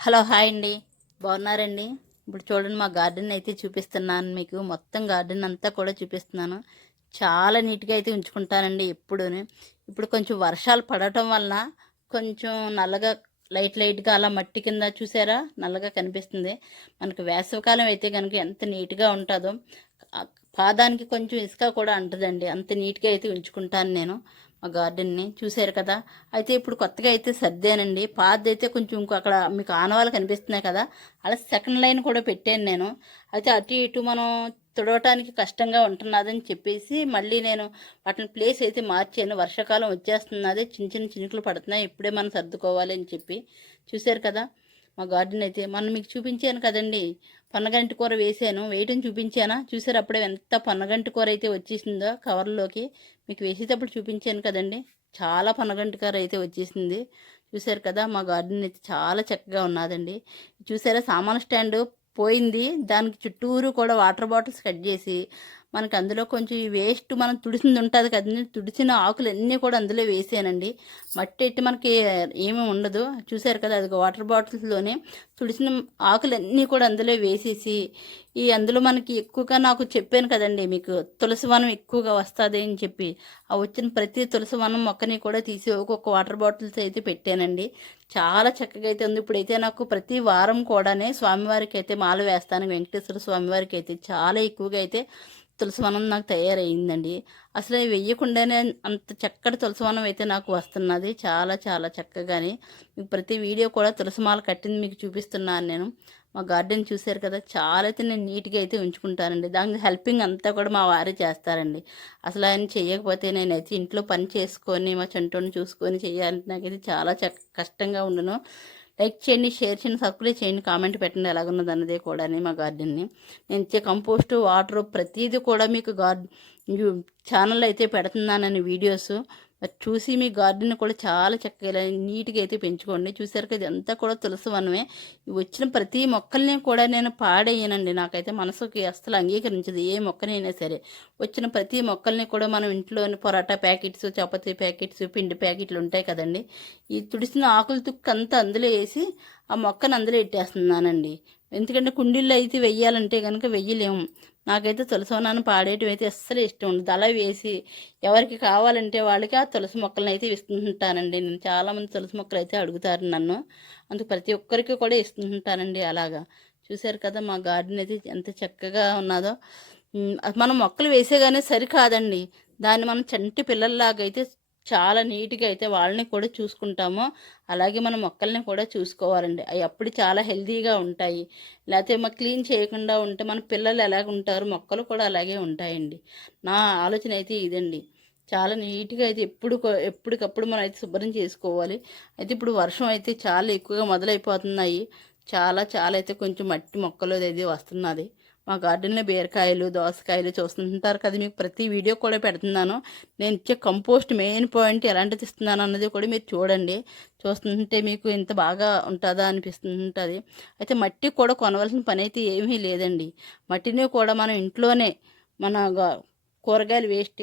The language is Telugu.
హలో హాయ్ అండి. బాగున్నారండి? ఇప్పుడు చూడండి మా గార్డెన్ అయితే చూపిస్తున్నాను మీకు. మొత్తం గార్డెన్ అంతా కూడా చూపిస్తున్నాను. చాలా నీట్గా అయితే ఉంచుకుంటానండి ఎప్పుడూని. ఇప్పుడు కొంచెం వర్షాలు పడటం వలన కొంచెం నల్లగా లైట్ లైట్గా అలా మట్టి కింద చూసారా? నల్లగా కనిపిస్తుంది. మనకు వేసవికాలం అయితే కనుక ఎంత నీట్గా ఉంటుందో పాదానికి కొంచెం ఇసుక కూడా అంటదండి. అంత నీట్గా అయితే ఉంచుకుంటాను నేను. మా గార్డెన్ని చూశారు కదా. అయితే ఇప్పుడు కొత్తగా అయితే సర్దానండి. పాత అయితే కొంచెం ఇంకో అక్కడ మీకు ఆనవాళ్ళు కనిపిస్తున్నాయి కదా. అలా సెకండ్ లైన్ కూడా పెట్టాను నేను. అయితే అటు ఇటు మనం తుడవటానికి కష్టంగా ఉంటున్నదని చెప్పేసి మళ్ళీ నేను వాటిని ప్లేస్ అయితే మార్చాను. వర్షాకాలం వచ్చేస్తున్నది చిన్న చిన్న చినుకులు పడుతున్నాయి. ఇప్పుడే మనం సర్దుకోవాలి అని చెప్పి చూశారు కదా. మా గార్డెన్ అయితే మనం మీకు చూపించాను కదండి. పన్నగంటి కూర వేసాను వేయటం చూపించానా? చూసారు అప్పుడే ఎంత పన్నగంటి కూర అయితే వచ్చేసిందో కవర్లోకి. మీకు వేసేటప్పుడు చూపించాను కదండి. చాలా పన్నగంటి కూర అయితే వచ్చేసింది. చూసారు కదా మా గార్డెన్ అయితే చాలా చక్కగా ఉన్నదండి. చూసారా సామాన్ స్టాండ్ పోయింది. దానికి చుట్టూరు కూడా వాటర్ బాటిల్స్ కట్ చేసి మనకి అందులో కొంచెం వేస్ట్ మనం తుడిసింది ఉంటుంది కదండి. తుడిచిన ఆకులన్నీ కూడా అందులో వేసానండి. మట్టి ఎట్టి మనకి ఏమీ ఉండదు. చూసారు కదా అది వాటర్ బాటిల్స్లోనే తుడిసిన ఆకులన్నీ కూడా అందులో వేసేసి ఈ అందులో మనకి ఎక్కువగా నాకు చెప్పాను కదండి మీకు తులసి వనం ఎక్కువగా వస్తుంది అని చెప్పి. ఆ వచ్చిన ప్రతి తులసి వనం మొక్కని కూడా తీసి ఒక్కొక్క వాటర్ బాటిల్స్ అయితే పెట్టానండి. చాలా చక్కగా అయితే ఉంది. ఇప్పుడైతే నాకు ప్రతి వారం కూడానే స్వామివారికి అయితే మాల వేస్తాను. వెంకటేశ్వర స్వామివారికి అయితే చాలా ఎక్కువగా అయితే తులసివనం నాకు తయారయ్యిందండి అసలు వెయ్యకుండానే అంత చక్కటి తులసివనం అయితే నాకు వస్తున్నది. చాలా చాలా చక్కగానే. మీకు ప్రతి వీడియో కూడా తులసిమాల కట్టింది మీకు చూపిస్తున్నాను నేను. మా గార్డెన్ చూశారు కదా చాలా అయితే నేను నీట్గా అయితే ఉంచుకుంటానండి. దానికి హెల్పింగ్ అంతా కూడా మా వారే చేస్తారండి. అసలు ఆయన చేయకపోతే నేనైతే ఇంట్లో పని చేసుకొని మా చంటోని చూసుకొని చేయాలంటే నాకైతే చాలా చక్క కష్టంగా ఉండను. లైక్ చేయండి షేర్ చేయండి సబ్స్క్రైబ్ చేయండి కామెంట్ పెట్టండి ఎలాగున్నది అన్నది కూడా మా గార్డెన్ని నేను ఇచ్చే కంపోస్ట్ వాటర్ ప్రతిదీ కూడా మీకు గార్డెన్ ఛానల్ అయితే పెడుతున్నానని వీడియోస్ మరి చూసి మీ గార్డెన్ కూడా చాలా చక్కగా ఇలా నీట్గా అయితే పెంచుకోండి. చూసారు కదా ఇదంతా కూడా తులసి వనమే. వచ్చిన ప్రతి మొక్కల్ని కూడా నేను పాడేయనండి నాకైతే మనసుకి అస్సలు అంగీకరించదు. ఏ మొక్కనైనా సరే. వచ్చిన ప్రతి మొక్కల్ని కూడా మనం ఇంట్లోని పొరాటా ప్యాకెట్స్ చపాతీ ప్యాకెట్స్ పిండి ప్యాకెట్లు ఉంటాయి కదండి. ఈ తుడిసిన ఆకులు తుక్కంతా అందులో వేసి ఆ మొక్కను అందులో ఇట్టేస్తున్నానండి ఎందుకంటే కుండీల్లో అయితే వెయ్యాలంటే కనుక వెయ్యలేము నాకైతే తులసివనాన్ని పాడేయటం అయితే అస్సలు ఇష్టం ఉండదు. అలా వేసి ఎవరికి కావాలంటే వాళ్ళకి ఆ తులసి మొక్కలను అయితే ఇస్తుంటానండి. నేను చాలామంది తులసి మొక్కలు అయితే అడుగుతారు నన్ను. అందుకు ప్రతి ఒక్కరికి కూడా ఇస్తుంటానండి అలాగా. చూశారు కదా మా గార్డెన్ అయితే ఎంత చక్కగా ఉన్నదో. మనం మొక్కలు వేసేగానే సరికాదండి. దాన్ని మనం చంటి పిల్లల్లాగా అయితే చాలా నీట్గా అయితే వాళ్ళని కూడా చూసుకుంటామో. అలాగే మన మొక్కల్ని కూడా చూసుకోవాలండి. అవి అప్పుడు చాలా హెల్తీగా ఉంటాయి. లేకపోతే మా క్లీన్ చేయకుండా ఉంటే మన పిల్లలు ఎలాగ ఉంటారు? మొక్కలు కూడా అలాగే ఉంటాయండి. నా ఆలోచన అయితే ఇదండి. చాలా నీట్గా అయితే ఎప్పుడు ఎప్పటికప్పుడు మనం అయితే శుభ్రం చేసుకోవాలి. అయితే ఇప్పుడు వర్షం అయితే చాలా ఎక్కువగా మొదలైపోతున్నాయి. చాలా చాలా అయితే కొంచెం మట్టి మొక్కలు అది వస్తున్నది. మా గార్డెన్లో బీరకాయలు దోసకాయలు చూస్తుంటారు కదా మీకు ప్రతి వీడియో కూడా పెడుతున్నాను. నేను ఇచ్చే కంపోస్ట్ మెయిన్ పాయింట్ ఎలాంటిది ఇస్తున్నాను అన్నది కూడా మీరు చూడండి. చూస్తుంటే మీకు ఇంత బాగా ఉంటుందా అనిపిస్తుంటుంది. అయితే మట్టి కూడా కొనవలసిన పని అయితే ఏమీ లేదండి. మట్టిని కూడా మనం ఇంట్లోనే మన కూరగాయలు వేస్ట్